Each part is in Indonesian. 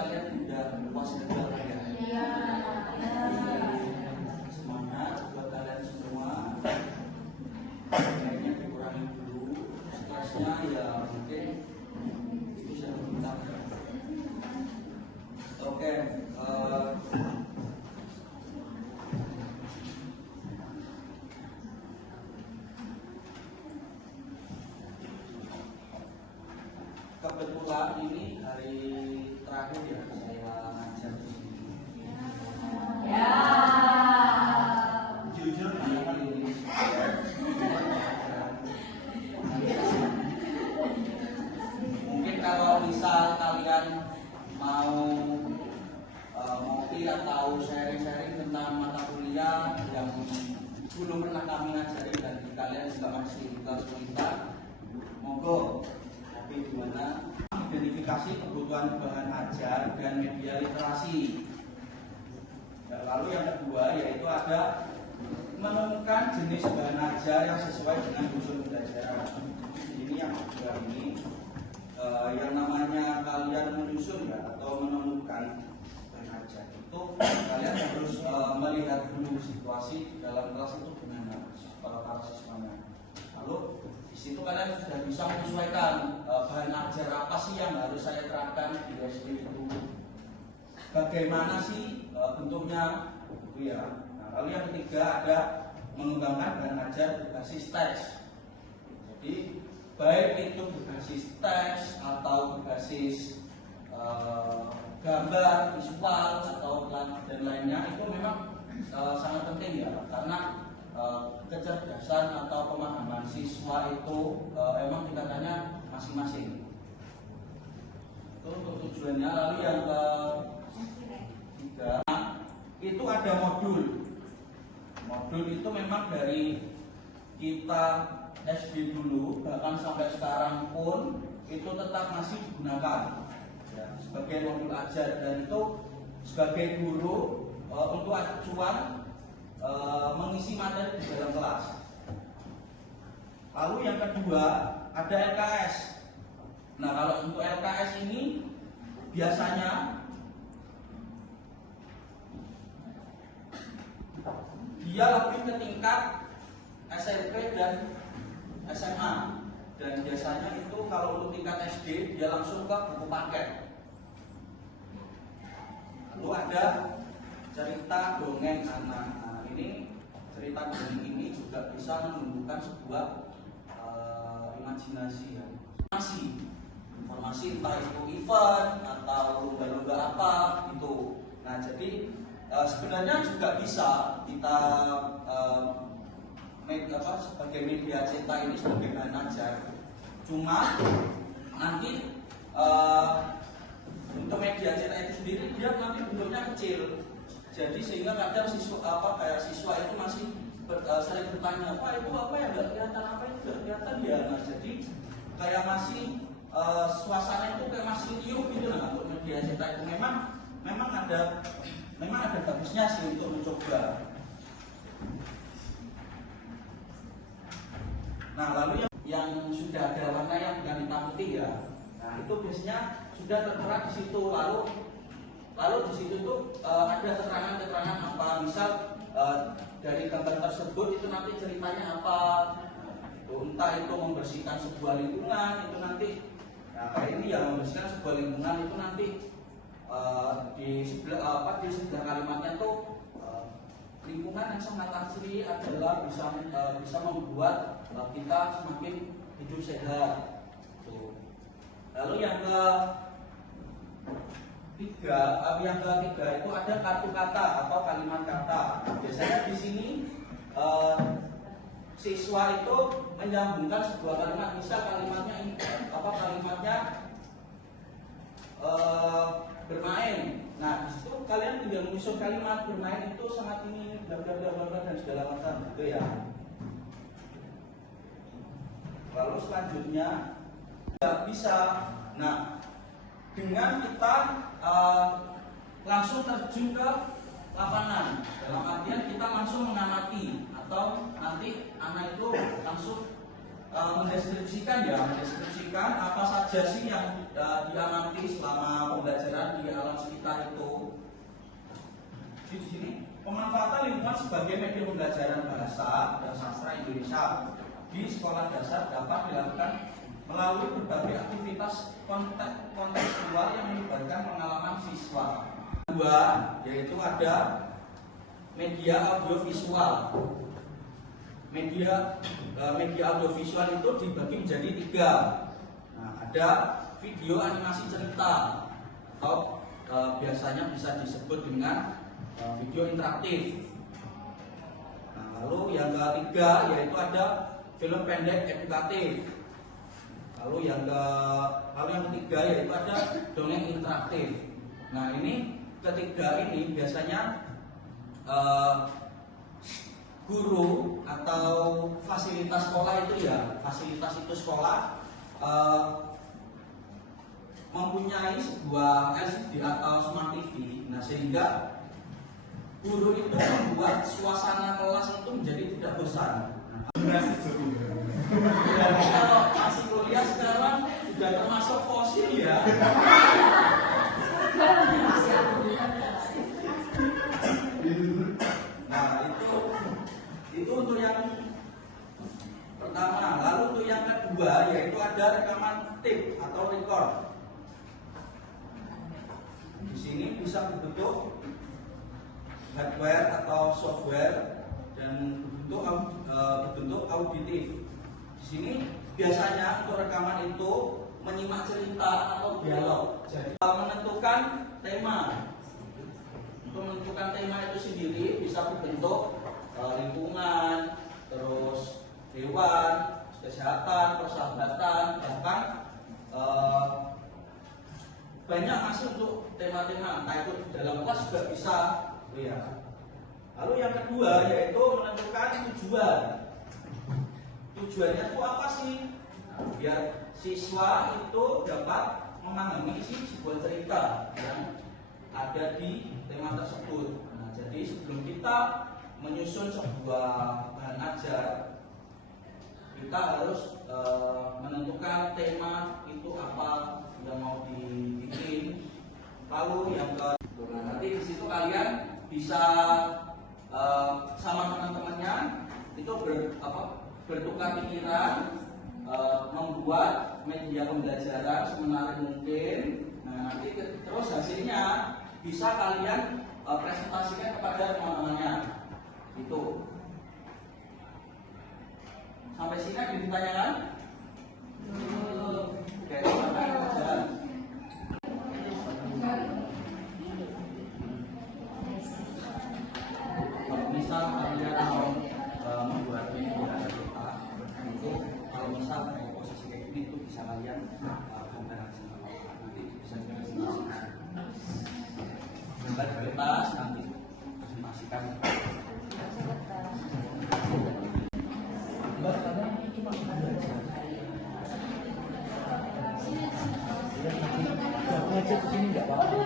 kalian udah puas dengar ya? Iya. Semangat buat kalian semua. Kayaknya dikurangi dulu stresnya ya, mungkin itu saya minta. Oke, kebetulan ini hari terakhir ya saya ngajar di sini. Ya. Jujur ini mungkin kalau misal kalian mau ngopi atau sharing-sharing tentang mata kuliah yang belum pernah kami ngajari dan kalian juga masih kesulitan, monggo. Tapi gimana identifikasi kebutuhan bahan ajar dan media literasi. Nah, lalu yang kedua yaitu ada menemukan jenis bahan ajar yang sesuai dengan unsur pembelajaran. Ini yang kedua ini yang namanya kalian menyusun ya atau menemukan bahan ajar itu kalian harus melihat dulu situasi dalam kelas itu gimana para siswanya. Lalu di situ kalian sudah bisa menyesuaikan bahan ajar apa sih yang harus saya terapkan di SD itu. Bagaimana sih bentuknya gitu ya. Nah, lalu yang ketiga ada mengembangkan bahan ajar berbasis teks. Jadi baik itu berbasis teks atau berbasis gambar, visual atau dan lainnya itu memang sangat penting ya, karena kecerdasan atau pemahaman siswa itu emang tingkatannya masing-masing. Itu untuk tujuannya. Lalu yang ketiga itu ada modul. Modul itu memang dari kita SD dulu bahkan sampai sekarang pun itu tetap masih digunakan ya, sebagai modul ajar, dan itu sebagai guru untuk acuan mengisi materi di dalam kelas. Lalu yang kedua ada LKS. Nah, kalau untuk LKS ini biasanya dia lebih ke tingkat SMP dan SMA, dan biasanya itu kalau untuk tingkat SD dia langsung ke buku paket. Lalu ada cerita dongeng anak. Nah, ini cerita dongeng ini juga bisa menumbuhkan sebuah imajinasi ya. Informasi entah itu event atau lomba-lomba apa gitu. Nah, jadi sebenarnya juga bisa kita sebagai media cetak ini sebagai bahan ajar. Cuma nanti untuk media cetak itu sendiri dia nanti bentuknya kecil. Jadi sehingga kadang siswa itu masih sering bertanya, apa itu apa ya nggak kelihatan, apa itu nggak kelihatan ya. Nah, jadi kayak masih suasana itu kayak masih riuh gitu. Nah, untuk media cetak itu memang ada bagusnya sih untuk mencoba. Nah, lalu yang sudah ada warna yang bukan hitam putih ya. Nah, itu biasanya sudah tertera di situ. Lalu di situ tuh ada keterangan-keterangan apa, misal dari gambar tersebut itu nanti ceritanya apa. Entah itu membersihkan sebuah lingkungan itu nanti, nah kayak ini ya, membersihkan sebuah lingkungan itu nanti di sebelah kalimatnya tuh lingkungan yang sangat asri adalah bisa membuat kita semakin hidup sehat. Lalu yang ketiga itu ada kartu kata atau kalimat kata. Biasanya di sini siswa itu menyambungkan sebuah kalimat, misal kalimatnya ini kalimatnya bermain. Nah, di situ kalian tinggal menyusun kalimat bermain itu sangat ini bla bla bla bla dan segala macam gitu ya. Lalu selanjutnya nggak bisa. Nah, dengan kita langsung terjun ke lapangan, dalam artian kita langsung mengamati atau nanti anak itu langsung mendeskripsikan apa saja sih yang diamati selama pembelajaran di alam sekitar itu. Di sini pemanfaatan lingkungan sebagai media pembelajaran bahasa dan sastra Indonesia di sekolah dasar dapat dilakukan melalui berbagai aktivitas kontekstual yang melibatkan pengalaman siswa. Dua, yaitu ada media audiovisual. Media audiovisual itu dibagi menjadi tiga. Nah, ada video animasi cerita atau biasanya bisa disebut dengan video interaktif. Nah, lalu yang ketiga yaitu ada film pendek edukatif. Lalu yang ketiga yaitu ada dongeng interaktif. Nah, ini ketiga ini biasanya guru atau fasilitas sekolah itu sekolah mempunyai sebuah LCD atau smart TV. Nah, sehingga guru itu membuat suasana kelas itu menjadi tidak bosan. Dan kalau masih kuliah sekarang sudah termasuk fosil ya. Nah, itu untuk yang pertama. Lalu untuk yang kedua yaitu ada rekaman tape atau record. Di sini bisa berbentuk hardware atau software dan berbentuk auditif. Di sini biasanya untuk rekaman itu menyimak cerita atau dialog. Jadi menentukan tema. Untuk menentukan tema itu sendiri bisa berbentuk lingkungan, terus hewan, kesehatan, persahabatan, bahkan banyak masih untuk tema-tema. Entah itu dalam kelas juga bisa. Ya. Lalu yang kedua yaitu menentukan tujuan. Tujuannya itu apa sih? Nah, biar siswa itu dapat memahami isi sebuah cerita yang ada di tema tersebut. Nah, jadi sebelum kita menyusun sebuah bahan ajar, kita harus menentukan tema itu apa yang mau dibikin. Lalu yang kedua, nanti di situ kalian bisa sama teman-temannya itu bertukar pikiran, membuat media pembelajaran semenarik mungkin. Nah, nanti terus hasilnya bisa kalian presentasikan kepada teman-temannya. Itu. Sampai sini ada ditanyakan? Oke, sampai pelajaran. Misal kalian mau membuat media cerita itu, kalau misal kayak posisi kayak gini itu bisa kalian komparasi nanti bisa dipresentasikan. Gambar kertas nanti presentasikan. Ngecek ke sini enggak apa-apa.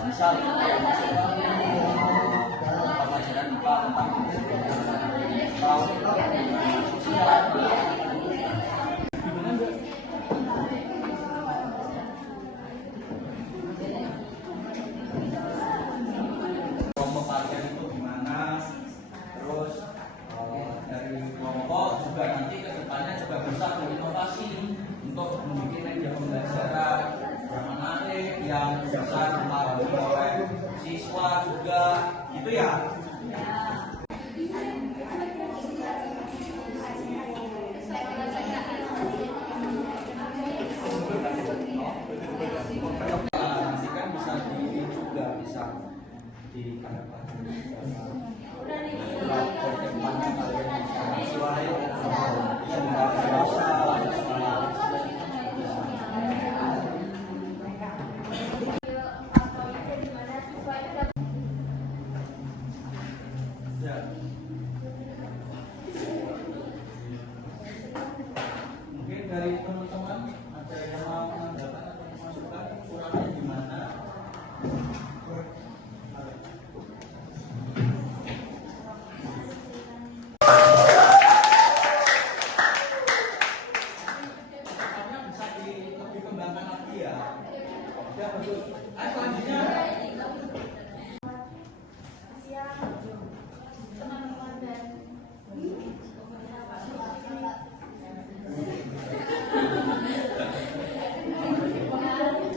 Misal pelajaran IPA tentang pembagian itu gimana, terus dari kelompok juga nanti kedepannya juga bisa berinovasi untuk membuat media pembelajaran yang menarik, yang bisa dipahami oleh siswa juga, gitu ya. Nanti kan bisa di juga bisa di dari teman-teman ada yang mau menambahkan atau memasukkan kurangnya di mana? Bisa lebih kembangkan lagi ya. Ya betul. Selanjutnya teman-teman dan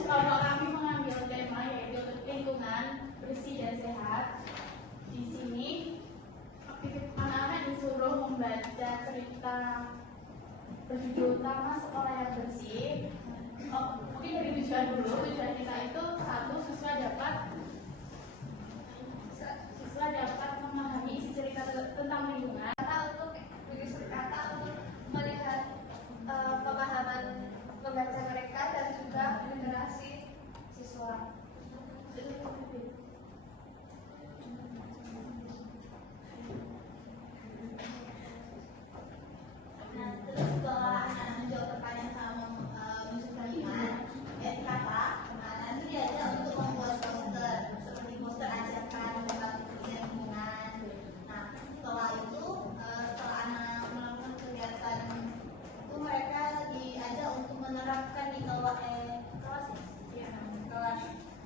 kalau kami mengambil tema yaitu lingkungan bersih dan sehat, di sini anak-anak disuruh membaca cerita berjudul Taman Sekolah yang Bersih. Mungkin dari tujuan dulu, tujuan kita itu satu, siswa dapat memahami isi cerita tentang lingkungan. Untuk menyusun kata untuk melihat pemahaman membaca mereka dan juga generasi siswa. Nah, terus setelah anak menjawab pertanyaan sama menyusun kalimat, ya kata, nanti diajak untuk membuat poster, seperti poster ajakan tentang lingkungan. Nah, setelah itu, setelah anak melakukan kegiatan itu, mereka diajak untuk menerapkan di kelas.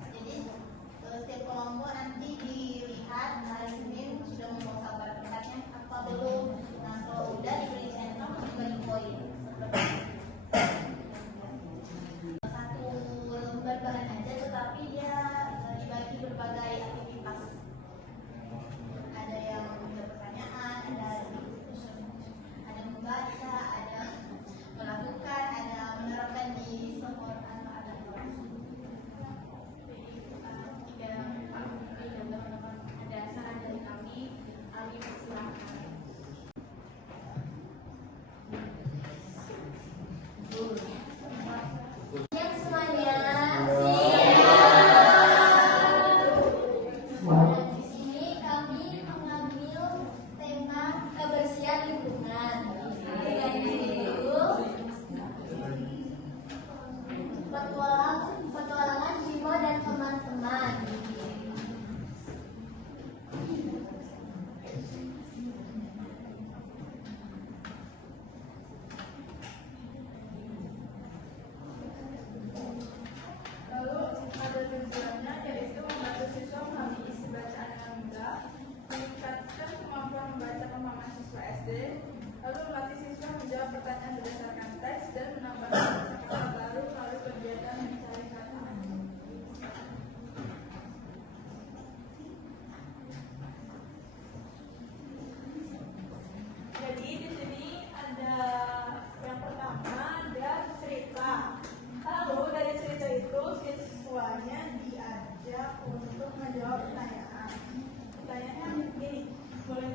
Jadi setiap kelompok nanti dilihat hari Senin sudah membawa kabar pendapatnya apa belum. Nah, kalau udah diberi centang dibagi poin. Satu lembar bahan aja, tetapi dia dibagi berbagai aktivitas. Ada yang menjawab pertanyaan, ada membaca, ada melakukan, ada menerapkan di semua ada kelas. Ada saran dari kami, silakan. Siap semuanya. Di sini kami mengambil tema kebersihan lingkungan. Yaitu petualangan Bimo dan teman-teman. Lalu ada tujuannya yaitu membantu siswa memahami isi bacaan yang mudah, meningkatkan kemampuan membaca pemahaman siswa SD, lalu melatih siswa menjawab pertanyaan berdasarkan teks dan menambahkan kata-kata baru melalui kegiatan mencari kata. Jadi di sini ada yang pertama ada cerita. Lalu dari cerita itu siswanya diajak untuk menjawab pertanyaan. Pertanyaannya begini, boleh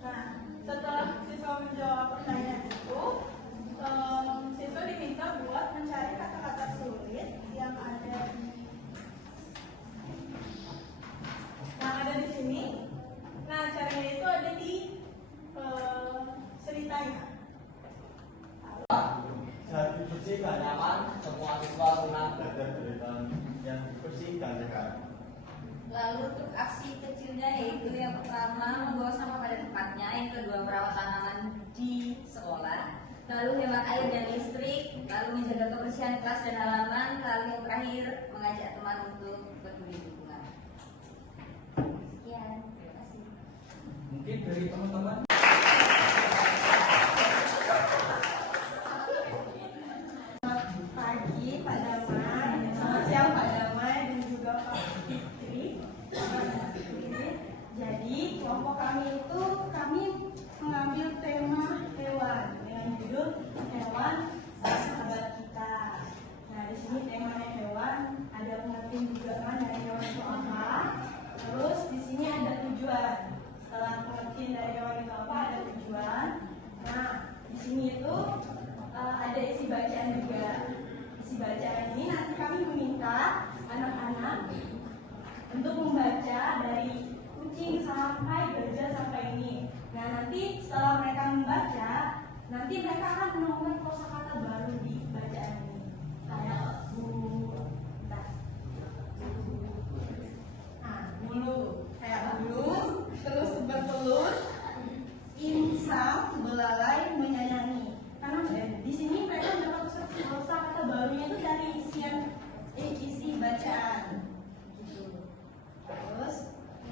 Nah, setelah siswa menjawab pertanyaan itu, siswa diminta buat mencari kata-kata sulit yang ada di sini. Nah, caranya itu ada di ceritanya. saat dibersihkan nyaman, semua siswa senang belajar dengan yang dibersihkan sekarang. Lalu untuk aksi kecilnya yaitu yang pertama membawa sampah pada tempatnya, yang kedua merawat tanaman di sekolah, lalu hemat air dan listrik, lalu menjaga kebersihan kelas dan halaman, lalu yang terakhir mengajak teman untuk peduli lingkungan. Sekian, terima kasih. Mungkin dari teman-teman. Pagi Pak Damai, selamat siang Pak Damai dan juga Pak Fitri. Jadi kelompok kami itu mengambil tema hewan dengan judul hewan sahabat kita. Nah, di sini temanya hewan, ada pengertian juga kan dari hewan itu apa. Terus di sini ada tujuan. Setelah pengertian dari hewan itu apa, ada tujuan. Nah, di sini itu ada isi bacaan juga. Isi bacaan ini nanti kami meminta anak-anak sampai belajar sampai ini. Nah, nanti setelah mereka membaca, nanti mereka akan menemukan kosakata baru di bacaan ini. Kayak bulu, kayak bulu, terus bertelur, insang, belalai, menyayangi. Karena di sini mereka mendapat kosakata barunya itu dari isi bacaan. Gitu. Terus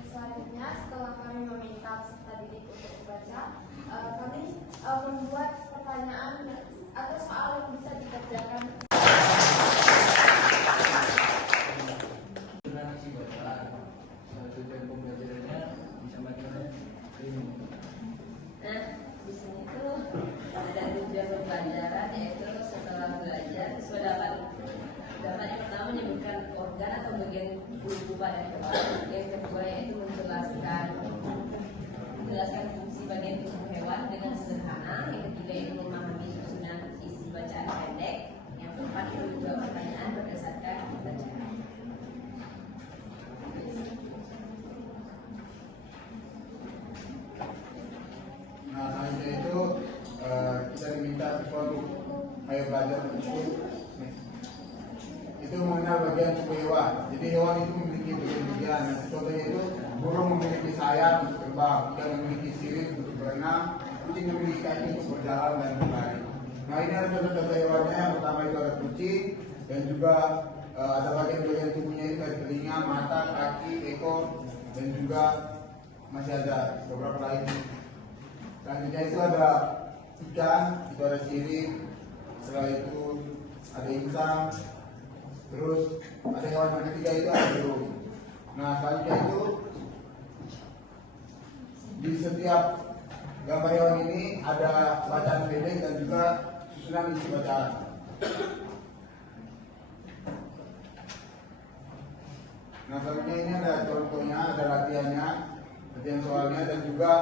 selanjutnya setelah kami meminta peserta didik untuk membaca, kami membuat pertanyaan atau soal yang bisa dikerjakan. Dengan isi bacaan, tujuan pembelajarannya bisa bagaimana? Nah, di sini tuh ada tujuan pembelajaran, yaitu setelah belajar siswa dapat yang pertama menyebutkan organ atau bagian tubuh pada hewan. Yang kedua yaitu menjelaskan fungsi bagian tubuh hewan dengan sederhana. Yang ketiga yaitu memahami susunan isi bacaan pendek. Yang keempat itu menjawab pertanyaan berdasarkan bacaan. Nah, selanjutnya itu kita diminta siswa untuk ayo belajar itu mengenal bagian tubuh hewan. Jadi hewan itu memiliki bagian-bagian. Nah, contohnya itu burung memiliki sayap untuk terbang, ikan memiliki sirip untuk berenang, kucing memiliki kaki untuk berjalan dan berlari. Nah, ini ada contoh-contoh hewannya. Yang pertama itu ada kucing dan juga ada bagian-bagian tubuhnya itu dari telinga, mata, kaki, ekor dan juga masih ada beberapa lagi. Selanjutnya itu ada ikan, itu ada sirip, setelah itu ada insang, terus ada hewan yang ketiga itu ada burung. Nah, selanjutnya itu di setiap gambar hewan ini ada bacaan pendek dan juga susunan isi bacaan. Nah, selanjutnya ini ada contohnya, ada latihan soalnya dan juga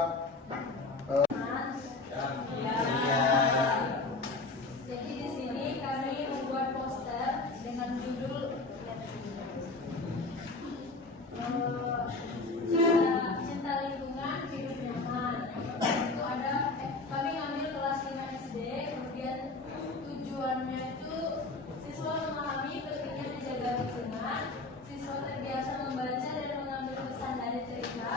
Jadi di sini kami membuat poster dengan judul Cinta Lingkungan Hidup Nyaman. Itu ada kami ngambil kelas 5 SD, kemudian tujuannya itu siswa memahami pentingnya menjaga lingkungan, siswa terbiasa membaca dan mengambil pesan dari cerita,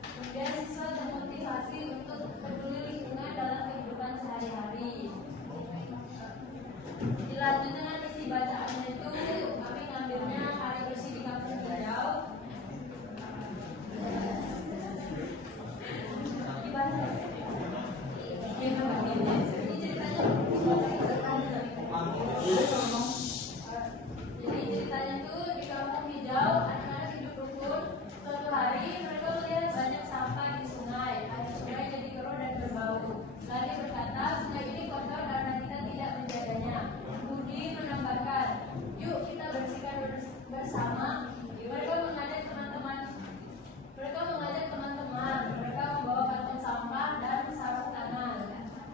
kemudian siswa termotivasi untuk peduli lingkungan dalam kehidupan sehari-hari. Dilanjut dengan isi bacaannya itu kami ngambilnya hari bersih di kampung hijau. Dibaca. Ini ceritanya tuh di kampung hijau anak-anak hidup rukun. Suatu hari mereka melihat banyak sampah di sungai. Air sungai jadi keruh dan berbau. Lali berkata, sungai ini kotor karena kita tidak menjaganya. Budi menambahkan, yuk kita bersihkan bersama. Mereka mengajak teman-teman. Mereka membawa kantong sampah dan sarung tangan.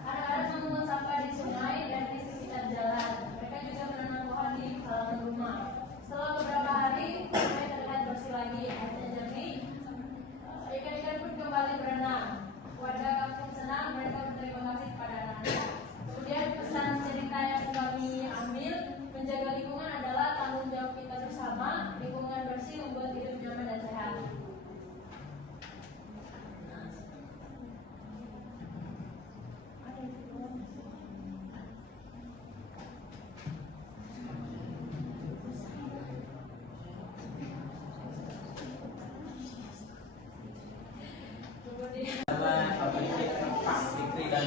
Anak-anak memungut sampah di sungai dan di sekitar jalan. Mereka juga menanam pohon di halaman rumah. Setelah beberapa hari, sungai terlihat bersih lagi. Airnya jernih. Ikan-ikan pun kembali berenang. Warga kampung senang, mereka berterima kasih kepada anak-anak. Kemudian pesan cerita yang kami ambil, menjaga lingkungan adalah tanggung jawab kita bersama. Lingkungan bersih membuat hidup nyaman dan sehat. Pak Fikri dan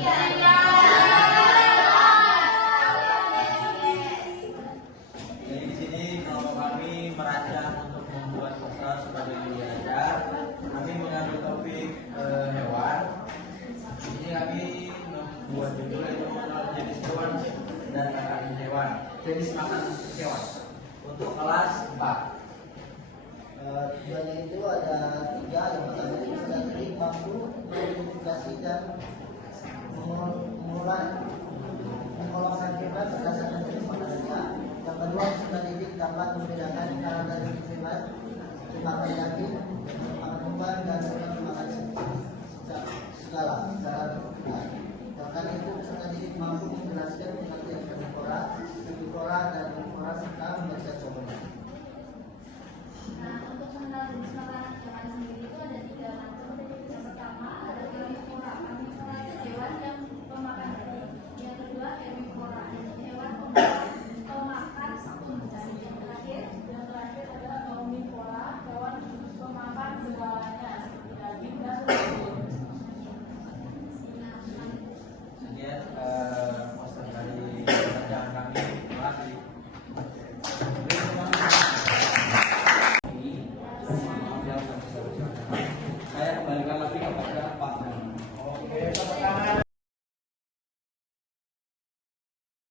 jadi di sini kalau kami merancang untuk membuat poster sebagai belajar, kami mengambil topik hewan. Ini kami membuat judul itu mengenal jenis hewan dan makanan hewan, jenis makanan hewan untuk kelas 4. Tujuannya itu ada 3. Yang pertama itu sudah tadi mampu mengidentifikasi dan mengolah hewan berdasarkan jenis makanannya. Yang kedua sudah didik dapat membedakan cara dari hewan dimakan daging, dimakan umpan dan dimakan belajar pengertian karnivora, herbivora, dan omnivora serta membaca coba.